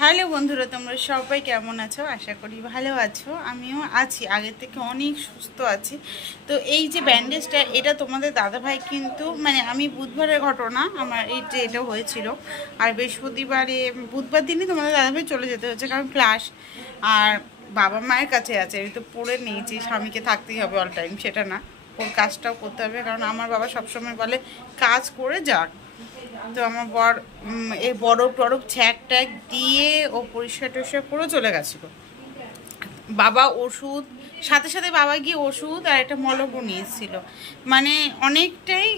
Hello বন্ধুরা, তোমরা সবাই কেমন আছো? আশা করি ভালো আছো। আমিও আছি, আগের থেকে অনেক সুস্থ আছি। তো এই যে ব্যান্ডেজটা, এটা তোমাদের দাদাভাই কিন্তু আমি বুধবারের ঘটনা, আমার এই যে এটা হয়েছিল। আর বৃহস্পতিবারে বুধবার দিনই তোমাদের দাদাভাই চলে যেতে হচ্ছে, কারণ ক্লাস আর বাবা মায়ের কাছে আছে। আমি তো পড়ে নিয়েছি, স্বামীকে থাকতেই হবে অল টাইম, সেটা না, ওর কাজটাও করতে হবে। কারণ আমার বাবা সবসময় বলে কাজ করে যাক। তো আমার বর এই বরফ টরফ ছ্যাক ট্যাক দিয়ে ও পরিষ্কার টরিষ্কার করে চলে গেছিলো। বাবা ওষুধ সাথে সাথে বাবা গিয়ে ওষুধ আর একটা মলমও নিয়েছিল। অনেকটাই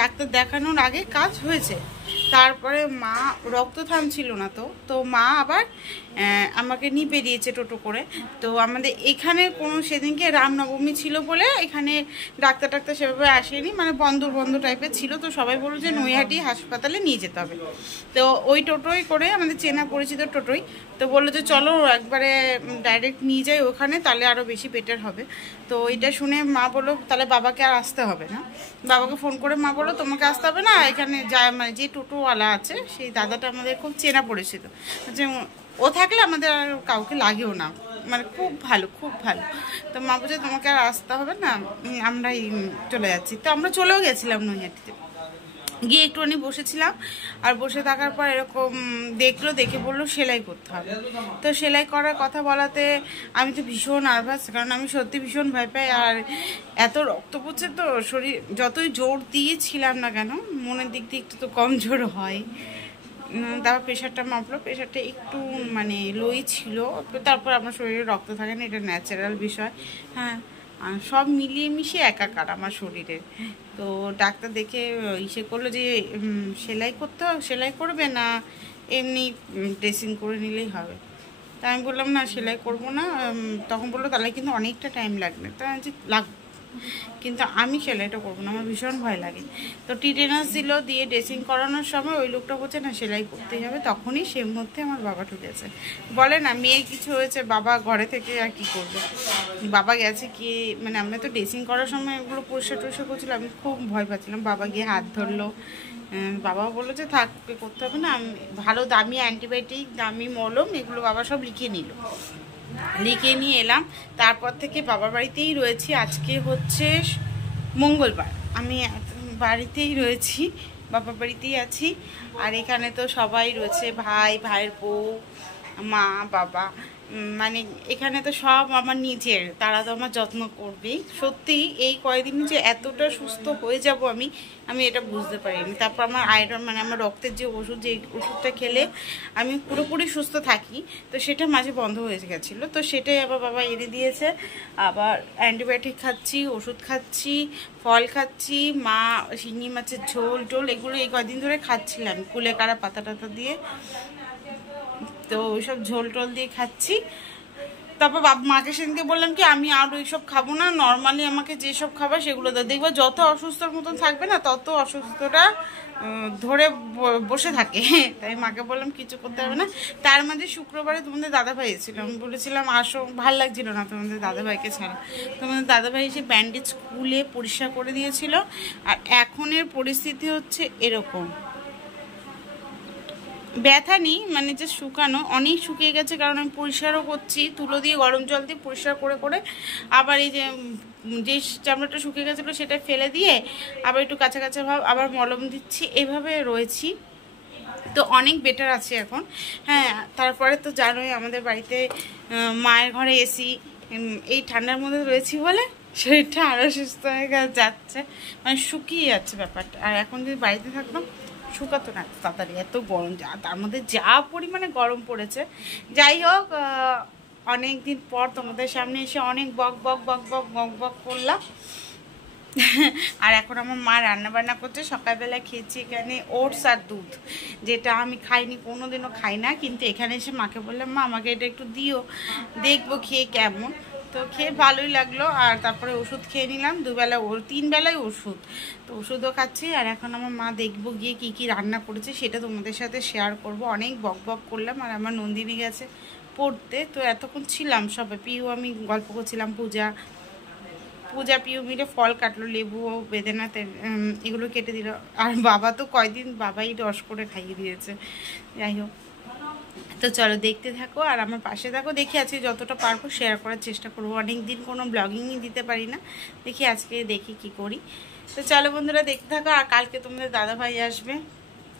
ডাক্তার দেখানোর আগে কাজ হয়েছে। তারপরে মা রক্ত থামছিল না, তো মা আবার আমাকে নিয়ে বেরিয়েছে টোটো করে। তো আমাদের এখানে কোনো সেদিনকে রামনবমী ছিল বলে এখানে ডাক্তার সেভাবে আসেনি, বন্ধ বন্ধ টাইপের ছিল। তো সবাই বলল যে নৈহাটি হাসপাতালে নিয়ে যেতে হবে। তো ওই টোটোই করে, আমাদের চেনা পরিচিত টোটোই, তো বললো যে চলো একবারে ডাইরেক্ট নিয়ে যাই ওখানে, তাহলে আরও বেশি বেটার হবে। তো এটা শুনে মা বললো তাহলে বাবাকে আর আসতে হবে না। বাবাকে ফোন করে মা বললো তোমাকে আসতে হবে না, এখানে যায় যে টোটোওয়ালা আছে সেই দাদাটা আমাদের খুব চেনা পরিচিত, যে ও থাকলে আমাদের আর কাউকে লাগেও না, খুব ভালো খুব ভালো। তো মা বলছে তোমাকে আর আসতে হবে না, আমরাই চলে যাচ্ছি। তো আমরা চলেও গেছিলাম নৈহাটিতে, গিয়ে একটুখানি বসেছিলাম। আর বসে থাকার পর এরকম দেখে বললো সেলাই করতে হবে। তো সেলাই করার কথা বলাতে আমি তো ভীষণ নার্ভাস, কারণ আমি সত্যি ভীষণ ভয় পাই। আর এত রক্ত পড়ছে, তো শরীর যতই জোর দিয়েছিলাম না কেন, মনের দিক দিয়ে একটু তো কম জোর হয়। তারপর প্রেশারটা মাপলো, প্রেশারটা একটু লোই ছিল। তারপর আমার শরীরে রক্ত থাকে না, এটা ন্যাচারাল বিষয়। হ্যাঁ, সব মিলিয়ে মিশিয়ে একাকার আমার শরীরে। তো ডাক্তার দেখে ইসে করলো যে সেলাই করবে না এমনি ড্রেসিং করে নিলেই হবে। তা আমি বললাম না, সেলাই করবো না। তখন বললো তাহলে কিন্তু অনেকটা টাইম লাগবে। তা আমি লাগবে, কিন্তু আমি সেলাইটা করবো না, আমার ভীষণ ভয় লাগে। তো টিটেনাস দিয়ে ড্রেসিং করানোর সময় ওই লোকটা বলছে না সেলাই করতেই হবে। তখনই সেই মুহূর্তে আমার বাবা ঢুকেছে। বলে না মেয়ে কিছু হয়েছে, বাবা ঘরে থেকে আর কি করবে। বাবা গেছে কি আমরা তো ড্রেসিং করার সময় এগুলো পরিষ্কার টরিষ্কার করছিলাম, আমি খুব ভয় পাচ্ছিলাম। বাবা গিয়ে হাত ধরলো, বাবা বললো যে থাক, ওকে করতে হবে না। আমি ভালো দামি অ্যান্টিবায়োটিক, দামি মলম, এগুলো বাবা সব লিখে নিয়ে এলাম। তারপর থেকে বাবার বাড়িতেই রয়েছি। আজকে হচ্ছে মঙ্গলবার, আমি বাড়িতেই রয়েছি, বাবার বাড়িতেই আছি। আর এখানে তো সবাই রয়েছে, ভাইয়ের বউ, মা, বাবা, এখানে তো সব আমার নিজের, তারা তো আমার যত্ন করবেই। সত্যি এই কয়েকদিন যে এতটা সুস্থ হয়ে যাব আমি এটা বুঝতে পারিনি। তারপর আমার আয়রন আমার রক্তের যে ওষুধটা খেলে আমি পুরোপুরি সুস্থ থাকি, তো সেটা মাঝে বন্ধ হয়ে গেছিলো। তো সেটাই আবার বাবা এনে দিয়েছে। আবার অ্যান্টিবায়োটিক খাচ্ছি, ওষুধ খাচ্ছি, ফল খাচ্ছি, মা শিঙি মাছের ঝোল এগুলো এই কয়েকদিন ধরে খাচ্ছিলাম কুলেখাড়া পাতা টাতা দিয়ে। তো ওইসব ঝোল দিয়ে খাচ্ছি। তারপর মাকে সেদিনকে বললাম কি আমি আর ওইসব খাবো না, নর্মালি আমাকে যেসব খাবার সেগুলো দাও। দেখবো যত অসুস্থর মতন থাকবে না, তত অসুস্থটা ধরে বসে থাকে। তাই মাকে বললাম কিছু করতে হবে না। তার মাঝে শুক্রবারে তোমাদের দাদাভাই এসেছিল, আমি বলেছিলাম আসো, ভাল লাগছিল না তোমাদের দাদাভাইকে ছাড়া। তোমাদের দাদাভাই এসে ব্যান্ডেজ খুলে পরিষ্কার করে দিয়েছিল। আর এখনের পরিস্থিতি হচ্ছে এরকম, ব্যথা নেই, যে শুকানো, অনেক শুকিয়ে গেছে। কারণ আমি পরিষ্কারও করছি, তুলো দিয়ে গরম জল দিয়ে পরিষ্কার করে আবার এই যে চামড়াটা শুকিয়ে গেছিলো সেটা ফেলে দিয়ে আবার একটু কাঁচা কাঁচা ভাব, আবার মলম দিচ্ছি, এইভাবে রয়েছি। তো অনেক বেটার আছে এখন। হ্যাঁ, তারপরে তো জানোই আমাদের বাড়িতে মায়ের ঘরে এসি, এই ঠান্ডার মধ্যে রয়েছি বলে শরীরটা আরও সুস্থ হয়ে যাচ্ছে, শুকিয়ে যাচ্ছে ব্যাপারটা। আর এখন যদি বাড়িতে থাকতাম শুকাতো না তাড়াতাড়ি, এত গরম, তার মধ্যে যা পরিমাণে গরম পড়েছে। যাই হোক, অনেক দিন পর তোমাদের সামনে এসে অনেক বক বক করলাম। আর এখন আমার মা রান্নাবান্না করছে। সকালবেলা খেয়েছি এখানে ওটস আর দুধ, যেটা আমি খাইনি, কোনোদিনও খাই না। কিন্তু এখানে এসে মাকে বললাম মা আমাকে এটা একটু দিও, দেখবো খেয়ে কেমন। তো খেয়ে ভালোই লাগলো। আর তারপরে ওষুধ খেয়ে নিলাম, 3 বেলায় ওষুধ, তো ওষুধও খাচ্ছি। আর এখন আমার মা দেখবো গিয়ে কি রান্না করেছে, সেটা তোমাদের সাথে শেয়ার করব। অনেক বক করলাম। আর আমার নন্দিনী গেছে পড়তে, তো এতক্ষণ ছিলাম সবাই, পিউ আমি গল্প করছিলাম, পূজা পিউ মিলে ফল কাটলো, লেবু বেদেনাতে এগুলো কেটে দিল। আর বাবা তো কয়দিন বাবাই রস করে খাইয়ে দিয়েছে। যাই হোক, তো চলো দেখতে থাকো আর আমার পাশে থাকো। দেখি আজকে যতটা পারবো শেয়ার করার চেষ্টা করবো। অনেক দিন কোনো ব্লগিংই দিতে পারি না, দেখি আজকে দেখি কি করি। তো চলো বন্ধুরা দেখতে থাকো। আর কালকে তোমাদের দাদাভাই আসবে,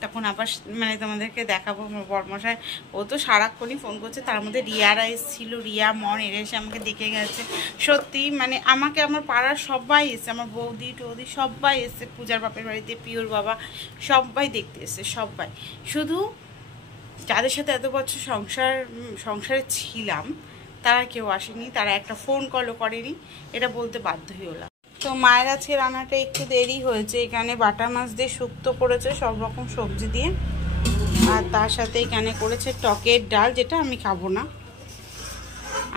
তখন আবার মানে তোমাদেরকে দেখাবো। আমার বরমশাই ও তো সারাক্ষণই ফোন করছে, তার মধ্যে রিয়ারা এসেছিল, রিয়া মন এরা এসে আমাকে দেখে গেছে। সত্যি মানে আমাকে আমার পাড়ার সবাই এসে, আমার বৌদি টৌদি সবাই এসে, পূজার বাপের বাড়িতে পিওর বাবা সবাই দেখতে এসে, সবাই। শুধু যাদের সাথে এত বছর সংসারে ছিলাম তারা কেউ আসেনি, তারা একটা ফোন কলও করেনি, এটা বলতে বাধ্যই হলাম। তো মায়ের আজকে রান্নাটা একটু দেরি হয়েছে। এখানে বাটা মাছ দিয়ে শুক্তো করেছে সব রকম সবজি দিয়ে, আর তার সাথে এখানে করেছে টকের ডাল, যেটা আমি খাবো না।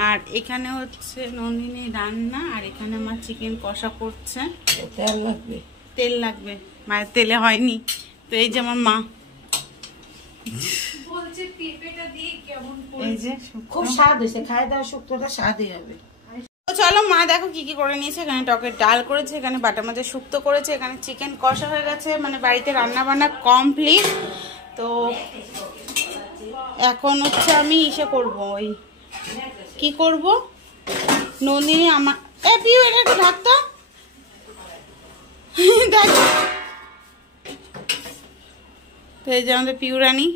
আর এখানে হচ্ছে নন্দিনী রান্না, আর এখানে আমার চিকেন কষা করছে। তেল লাগবে, মায়ের তেলে হয়নি। তো এই যে আমার মা খুব স্বাদ হয়েছে, খাই দাও শুক্তোটা স্বাদই হবে। চলো মা দেখো কি কি করে নিয়েছে। এখানে টকের ডাল করেছে, এখানে বাটা মাছের শুক্তো করেছে, এখানে চিকেন কষা হয়ে গেছে, মানে বাড়িতে রান্না বান্না কমপ্লিট। তো এখন হচ্ছে আমি ইসে করবো, ওই কি করব, নন্দিনী আমার পিউ এটা একটু ঢাকতো দেখ। তো এই যে আমাদের পিউ রানী,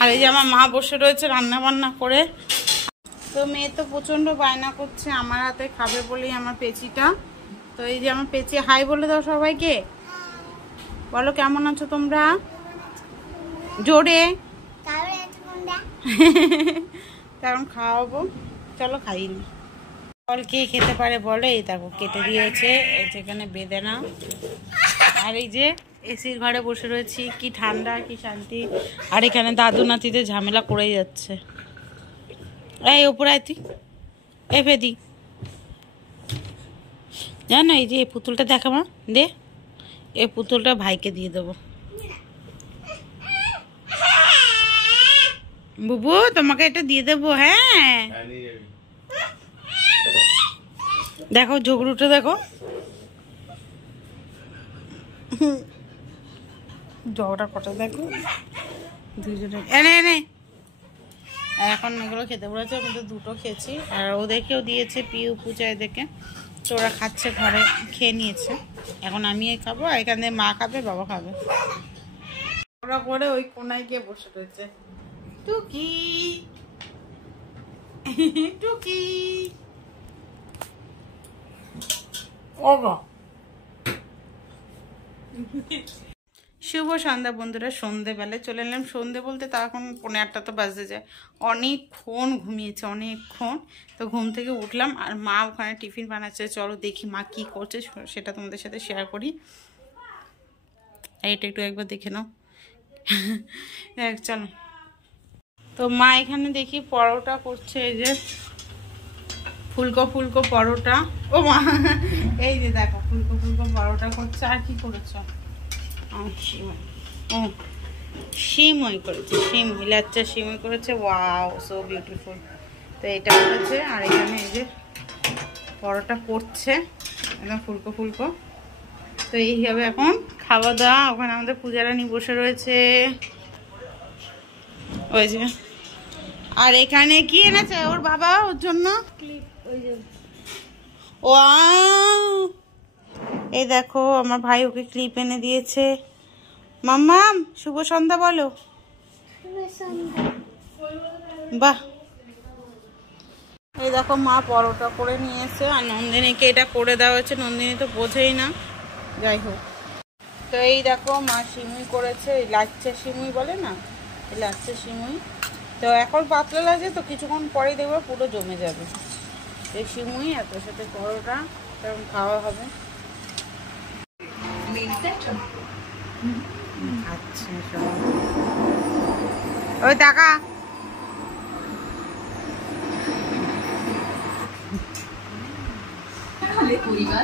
আর এই যে আমার মা বসে রয়েছে রান্না বান্না করে। তো মেয়ে তো প্রচন্ড বায়না করছে আমার হাতে খাবে বলেই আমার পেঁচিটা। তো এই যে আমার পেঁচি, হাই বলে দাও সবাইকে, বলো কেমন আছো তোমরা জোরে। কারণ খাওয়াবো, চলো খাইনি। ফল কে খেতে পারে বলো, এই দেখো কেটে দিয়েছে, এই যেখানে বেঁধে নাও। আর এই যে এসির ঘরে বসে রয়েছি, কি ঠান্ডা কি শান্তি। আর এখানে দাদু নাতিতে ঝামেলা করেই যাচ্ছে। এই ওপরে আয় তুই, এ ফেদি জানো, এই যে এই পুতুলটা দেখা মা দে, এই পুতুলটা ভাইকে দিয়ে দেবো। বুবু তোমাকে এটা দিয়ে দেবো। হ্যাঁ দেখো ঝগড়ুটা দেখো, ঝগড়া কটা দেখো দুজনে। এনে এনে এখন এগুলো খেতে বলেছে, আমি তো দুটো খেয়েছি। আর ওদেরকেও দিয়েছে, পিউ পূজা এদেরকে, তো ওরা খাচ্ছে, ঘরে খেয়ে নিয়েছে। এখন আমি খাবো, আর এখানে মা খাবে, বাবা খাবে। ওরা করে ওই কোনায় গিয়ে বসে রয়েছে। টুকি টুকি শুভ সন্ধ্যা বন্ধুরা। সন্ধেবেলায় চলে এলাম, সন্ধে বলতে তা এখন 8:30 তো বাজতে যায়। অনেকক্ষণ ঘুমিয়েছে, অনেকক্ষণ। তো ঘুম থেকে উঠলাম, আর মা ওখানে টিফিন বানাচ্ছে। চলো দেখি মা কি করছে, সেটা তোমাদের সাথে শেয়ার করি। এটা একটু একবার দেখে নাও। চলো। তো মা এখানে দেখি পরোটা করছে, এই যে ফুলকো ফুলকো পরোটা। ও মা এই যে দেখো ফুলকো ফুলকো পরোটা করছে। আর কি করেছো? ও সিমই করেছে, সিমই লাচ্চা সিমই করেছে। Wow so beautiful. তো এটা করেছে, আর এখানে এই যে পরোটা করছে একদম ফুলকো ফুলকো। তো এইভাবে এখন খাওয়া দাওয়া। ওখানে আমাদের পূজারানী বসে রয়েছে, ওই যে। আর এখানে কি এনেছে ওর বাবা ওর জন্য? ওয়াও এই দেখো আমার ভাই ওকে ক্লিপ এনে দিয়েছে। মাম্মাম শুভ সন্ধ্যা বলো। বাহ। এই দেখো মা পরোটা করে নিয়েছে, আর নন্দিনীকে এটা করে দেওয়া হয়েছে। নন্দিনী তো বোঝেই না, যাই হোক। তো এই দেখো মা সিমুই করেছে, এই লাচ্চা সিমুই বলে না, এই লাচ্চা সিমুই। তো এখন পাতলা লাগে, তো কিছুক্ষণ পরেই দেখবে পুরো জমে যাবে এই সিমুই। আর তোর সাথে পরোটা, তখন খাওয়া হবে। আচ্ছা ওই টাকা পরিবার